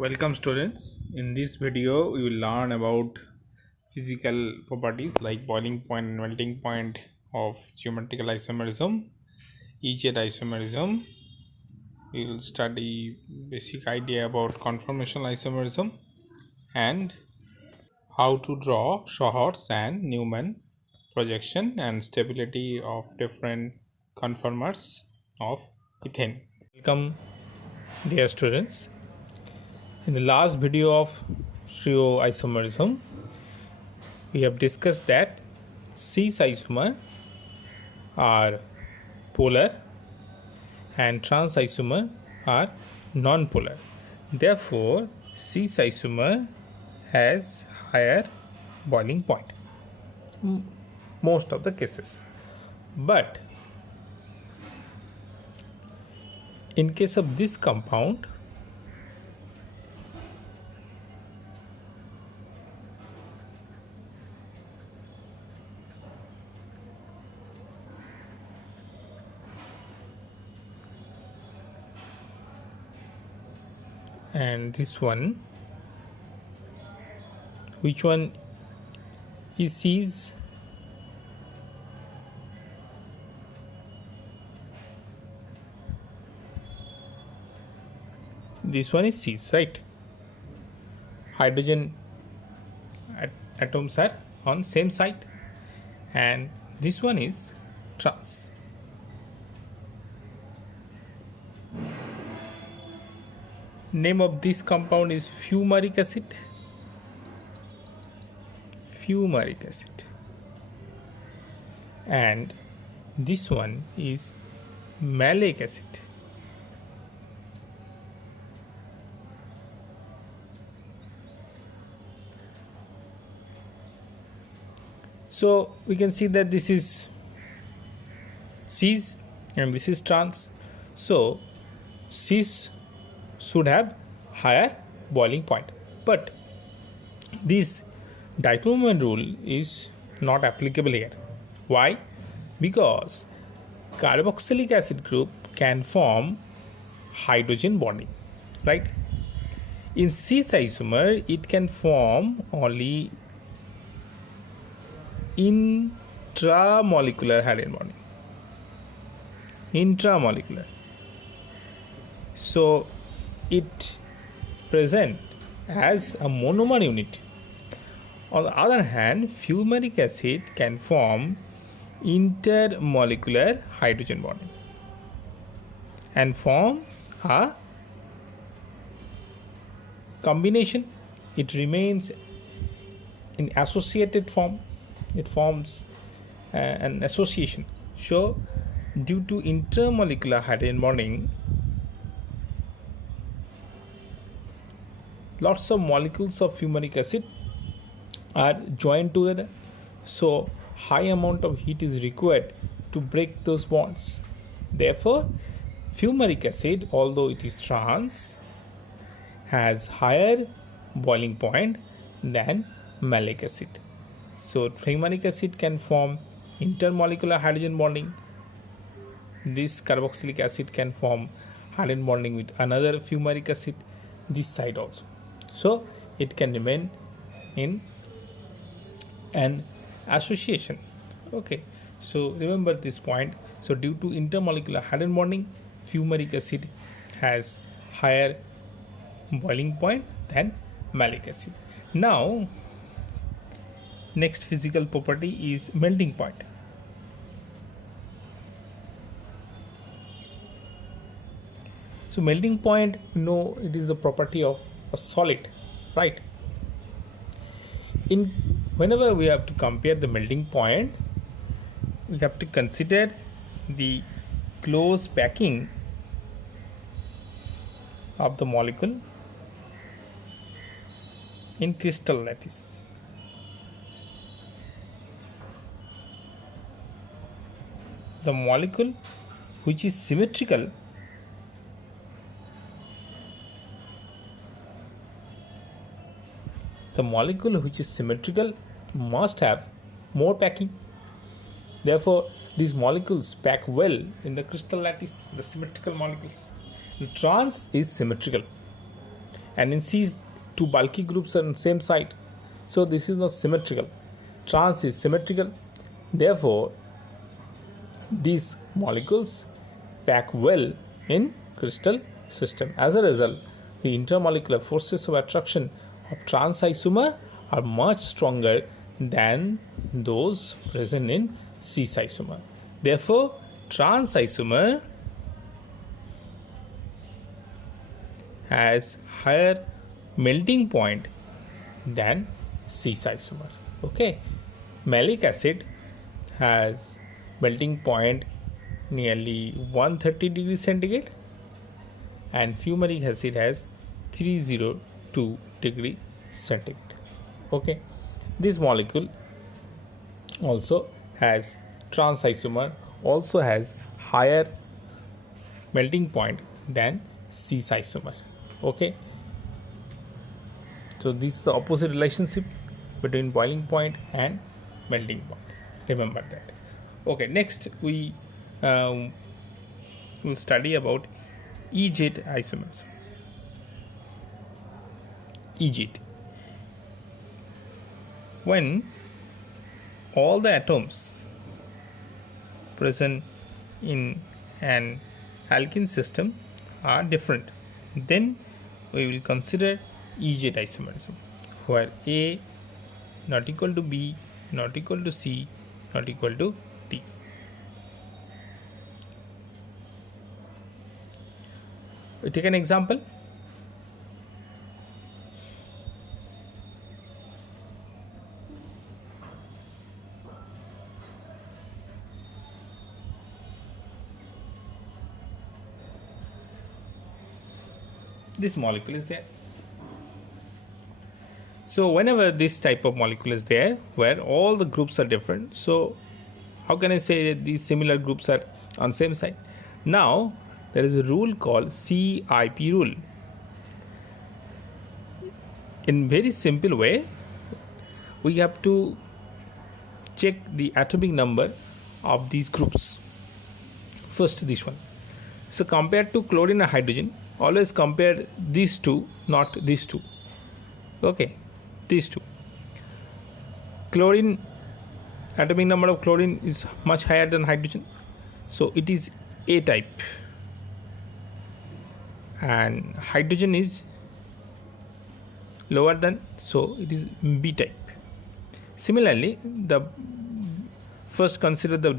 Welcome students. In this video we will learn about physical properties like boiling point and melting point of geometrical isomerism, EZ isomerism. We will study basic idea about conformational isomerism and how to draw Schwarz and Newman projection and stability of different conformers of ethane. Welcome dear students. In the last video of stereoisomerism, we have discussed that cis isomer are polar and trans isomer are non-polar. Therefore, cis isomer has higher boiling point most of the cases. But in case of this compound, and this one, which one is cis? This one is cis, right? Hydrogen atoms are on same side, and this one is trans. Name of this compound is fumaric acid. Fumaric acid. And this one is malic acid. So we can see that this is cis and this is trans. So cis should have higher boiling point, but this dipole moment rule is not applicable here. Why? Because carboxylic acid group can form hydrogen bonding, right? In cis isomer it can form only intramolecular hydrogen bonding. Intramolecular. So it present as a monomer unit. On the other hand, fumaric acid can form intermolecular hydrogen bonding and forms a combination. It remains in associated form. It forms an association. So due to intermolecular hydrogen bonding, lots of molecules of fumaric acid are joined together, so high amount of heat is required to break those bonds. Therefore, fumaric acid, although it is trans, has higher boiling point than malic acid. So fumaric acid can form intermolecular hydrogen bonding. This carboxylic acid can form hydrogen bonding with another fumaric acid, this side also. So it can remain in an association. Okay, so remember this point. So due to intermolecular hydrogen bonding, fumaric acid has higher boiling point than malic acid. Now next physical property is melting point. So melting point, it is the property of a solid, right? Whenever we have to compare the melting point, we have to consider the close packing of the molecule in crystal lattice. The molecule which is symmetrical must have more packing. Therefore, these molecules pack well in the crystal lattice, the symmetrical molecules. The trans is symmetrical. and in C, two bulky groups are on same site. So this is not symmetrical. Trans is symmetrical. Therefore, these molecules pack well in crystal system. As a result, the intermolecular forces of attraction of trans isomer are much stronger than those present in cis isomer. Therefore, trans isomer has higher melting point than cis isomer. Okay, malic acid has melting point nearly 130 degrees centigrade, and fumaric acid has 302 degree centigrade. Okay, this molecule also has trans isomer, also has higher melting point than cis isomer. Okay, so this is the opposite relationship between boiling point and melting point. Remember that. Okay, next we will study about EZ isomers. EZ, when all the atoms present in an alkene system are different, then we will consider EZ isomerism, where A not equal to B, not equal to C, not equal to D. We take an example. This molecule is there. So whenever this type of molecule is there, where all the groups are different, so how can I say that these similar groups are on same side? Now there is a rule called CIP rule. In very simple way, we have to check the atomic number of these groups. First, this one. So compared to chlorine and hydrogen, always compare these two, not these two. Okay, these two. Chlorine, atomic number of chlorine is much higher than hydrogen, so it is A type, and hydrogen is lower than, so it is B type. Similarly, the first consider the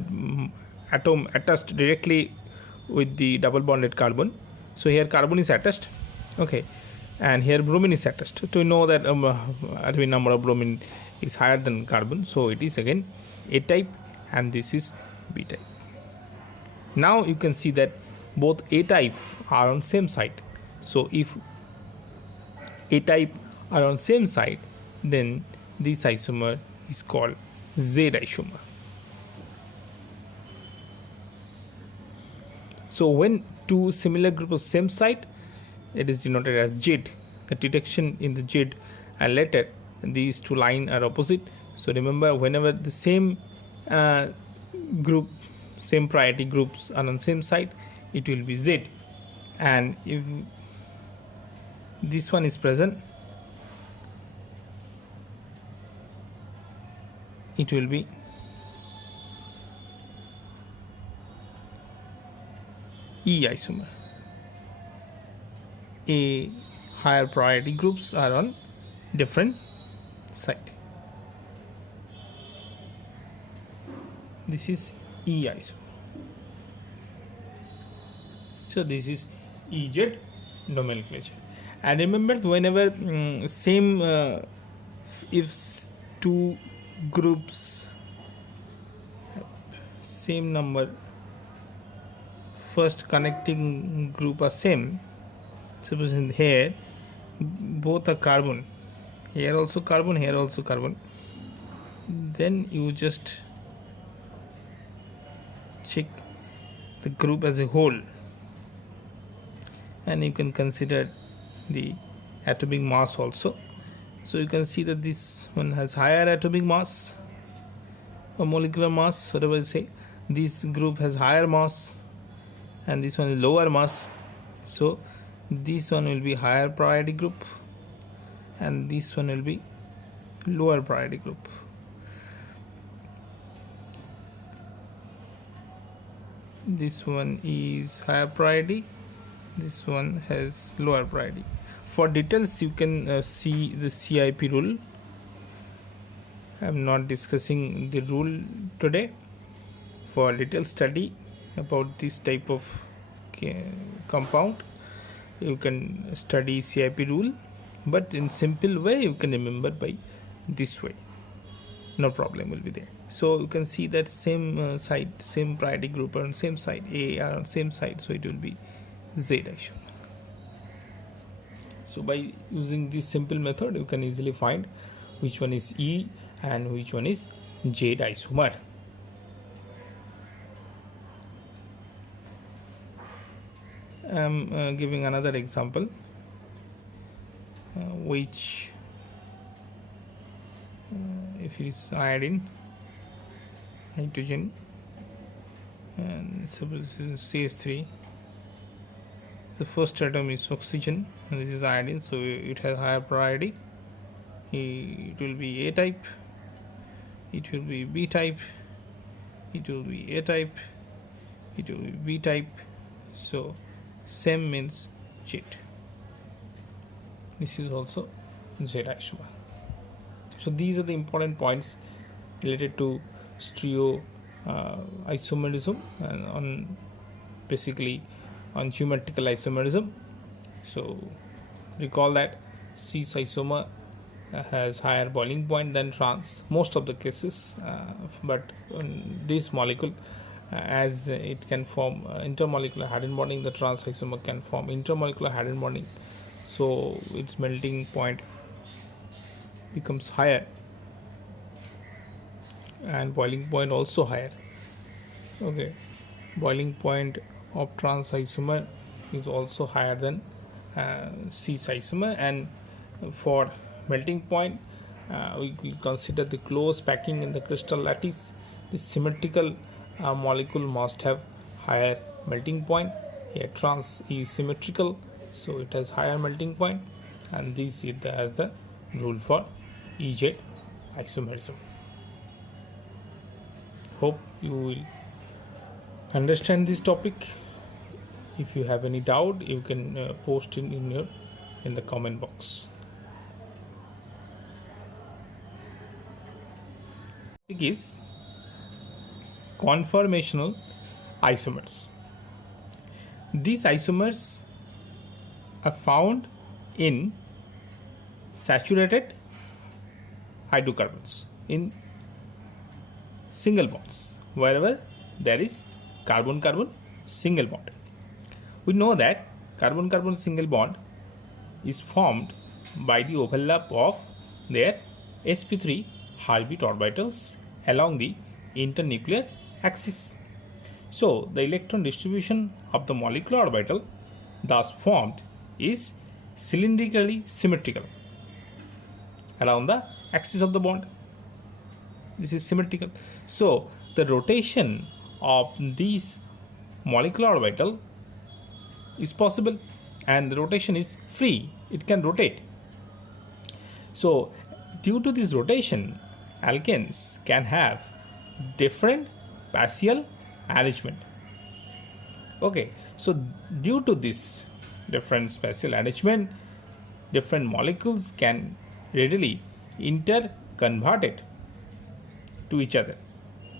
atom attached directly with the double bonded carbon. So here carbon is attached, okay, and here bromine is attached. To know that atomic number of bromine is higher than carbon, so it is again A type, and this is B type. Now you can see that both A type are on same side. So if A type are on same side, then this isomer is called Z isomer. So when two similar groups of same site, it is denoted as Z. The detection in the Z and letter, these two lines are opposite. So remember, whenever the same group, same priority groups are on same site, it will be Z. And if this one is present, it will be E isomer. A higher priority groups are on different site. This is E isomer. So this is EZ nomenclature. And remember, whenever if two groups have same number, first connecting group are same, suppose in here both are carbon, here also carbon, here also carbon, then you just check the group as a whole, and you can consider the atomic mass also. So you can see that this one has higher atomic mass or molecular mass, whatever you say. This group has higher mass and this one is lower mass. So this one will be higher priority group, and this one will be lower priority group. This one is higher priority, this one has lower priority. For details you can see the CIP rule. I'm not discussing the rule today. For detailed study about this type of compound, you can study CIP rule, but in simple way you can remember by this way, no problem will be there. So you can see that same side, same priority group are on same side, A are on same side, so it will be Z isomer. So by using this simple method you can easily find which one is E and which one is Z isomer. I'm giving another example which if it is iodine, hydrogen, and suppose this is CH3, the first atom is oxygen and this is iodine, so it has higher priority. It will be A type, it will be B type, it will be A type, it will be B type, so same means Z. This is also Z isomer. So these are the important points related to stereo isomerism and on basically on geometrical isomerism. So recall that cis isomer has higher boiling point than trans most of the cases, but this molecule as it can form intermolecular hydrogen bonding, the trans isomer can form intermolecular hydrogen bonding, so its melting point becomes higher and boiling point also higher. Okay, boiling point of trans isomer is also higher than cis isomer, and for melting point we consider the close packing in the crystal lattice. The symmetrical molecule must have higher melting point. Here trans is symmetrical, so it has higher melting point, and this is the rule for EZ isomerism. Hope you will understand this topic. If you have any doubt, you can post in the comment box. Topic is conformational isomers. These isomers are found in saturated hydrocarbons in single bonds wherever there is carbon-carbon single bond. We know that carbon-carbon single bond is formed by the overlap of their sp3 heartbeat orbitals along the internuclear axis. So the electron distribution of the molecular orbital thus formed is cylindrically symmetrical around the axis of the bond. This is symmetrical. So the rotation of these molecular orbital is possible, and the rotation is free, it can rotate. So due to this rotation, alkanes can have different partial arrangement. Okay, so due to this different spatial arrangement, different molecules can readily interconvert to each other.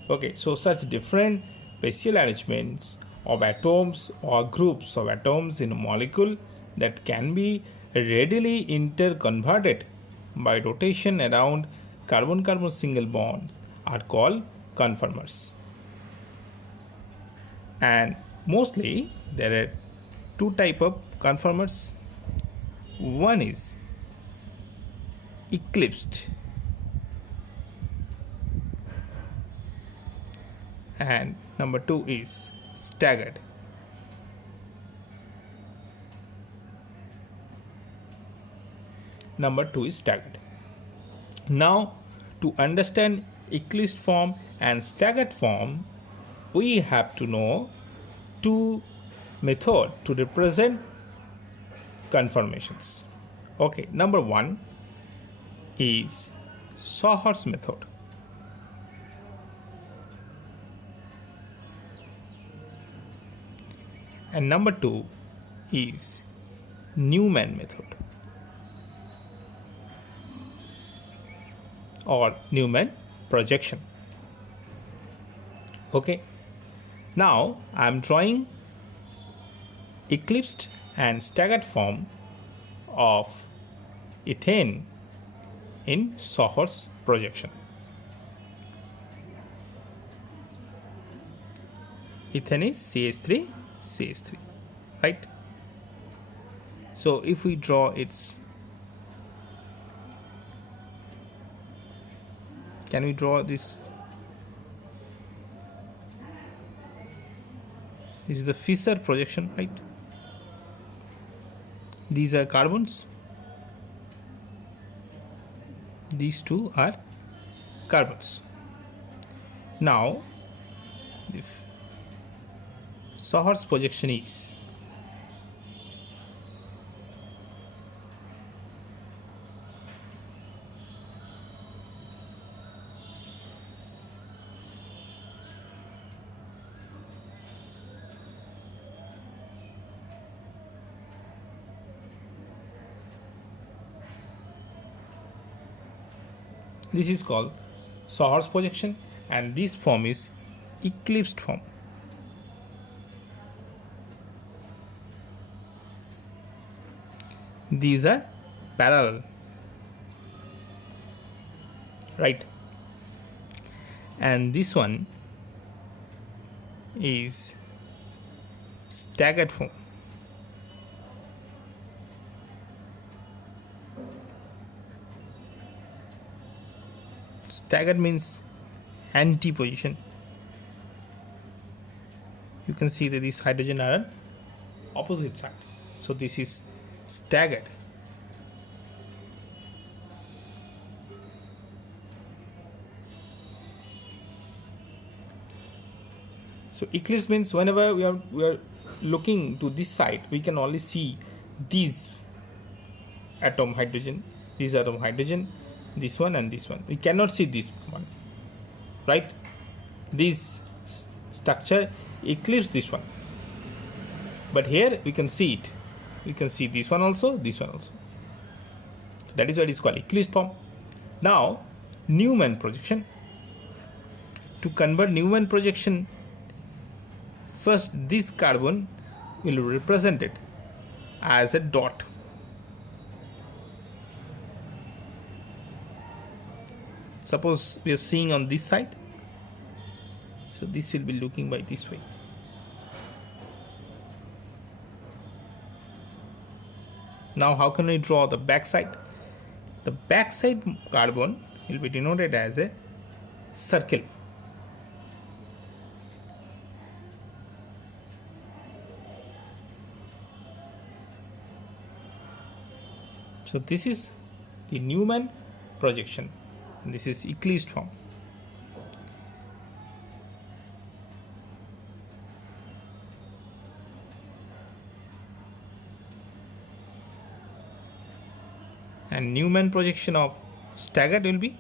Okay, so such different spatial arrangements of atoms or groups of atoms in a molecule that can be readily interconverted by rotation around carbon-carbon single bond are called conformers. And mostly there are two types of conformers. One is eclipsed and number two is staggered. Number two is staggered. Now, to understand eclipsed form and staggered form, we have to know two methods to represent conformations. Okay, number one is Sawhorse method. And number two is Newman method or Newman projection. Okay, now I am drawing eclipsed and staggered form of ethane in Sawhorse projection. Ethane is CH3, CH3, right? So if we draw its, can we draw this? This is the Fischer projection, right? These are carbons. These two are carbons. Now, if Sawhorse projection is this is called Sawhorse projection, and this form is eclipsed form. These are parallel, right? And this one is staggered form. Staggered means anti-position. You can see that these hydrogen are on opposite side. So this is staggered. So eclipse means whenever we are looking to this side, we can only see these atom hydrogen, this atom hydrogen, this one and this one. We cannot see this one, right? This structure eclipse this one, but here we can see it. We can see this one also, this one also. So that is what is called eclipse form. Now Newman projection. To convert Newman projection, first this carbon will be represented as a dot. Suppose we are seeing on this side, so this will be looking by this way. Now how can we draw the back side? The back side carbon will be denoted as a circle. So this is the Newman projection. This is eclipsed form. And Newman projection of staggered will be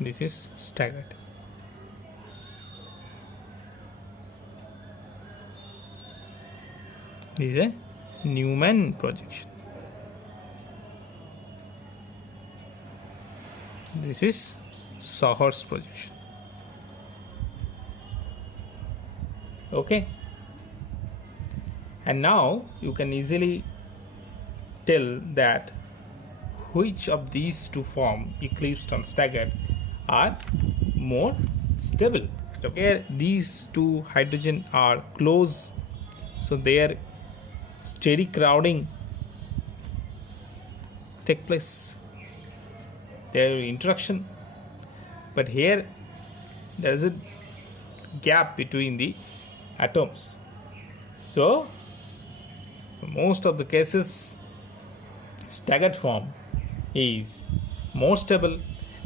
this is staggered. This is a Newman projection. This is Sawhorse projection. Okay. And now you can easily tell that which of these two forms, eclipsed and staggered, are more stable. Okay, these two hydrogen are close, so their steady crowding take place, their interaction. But here there is a gap between the atoms, So most of the cases, staggered form is more stable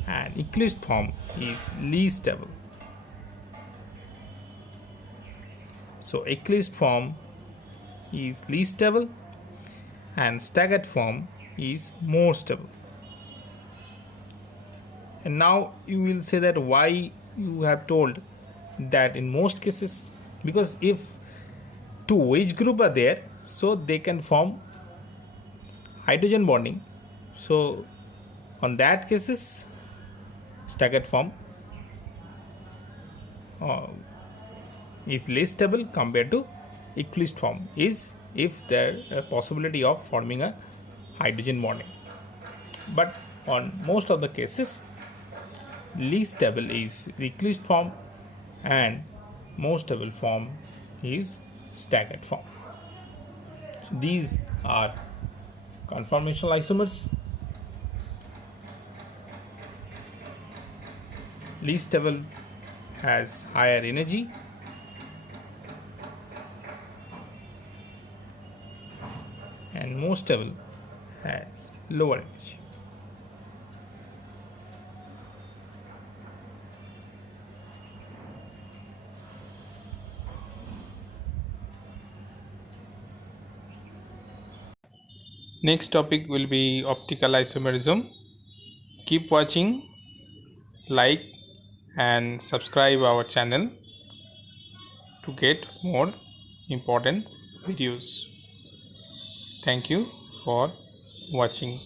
and eclipsed form is least stable. So eclipsed form is least stable and staggered form is more stable. And now you will say that why you have told that in most cases, because if two wedge group are there, so they can form hydrogen bonding. So on that cases, staggered form is less stable compared to eclipsed form is if there a possibility of forming a hydrogen bonding. But on most of the cases, least stable is eclipsed form and most stable form is staggered form. So these are conformational isomers. Least stable has higher energy and most stable has lower energy. Next topic will be optical isomerism. Keep watching, like and subscribe our channel to get more important videos. Thank you for watching.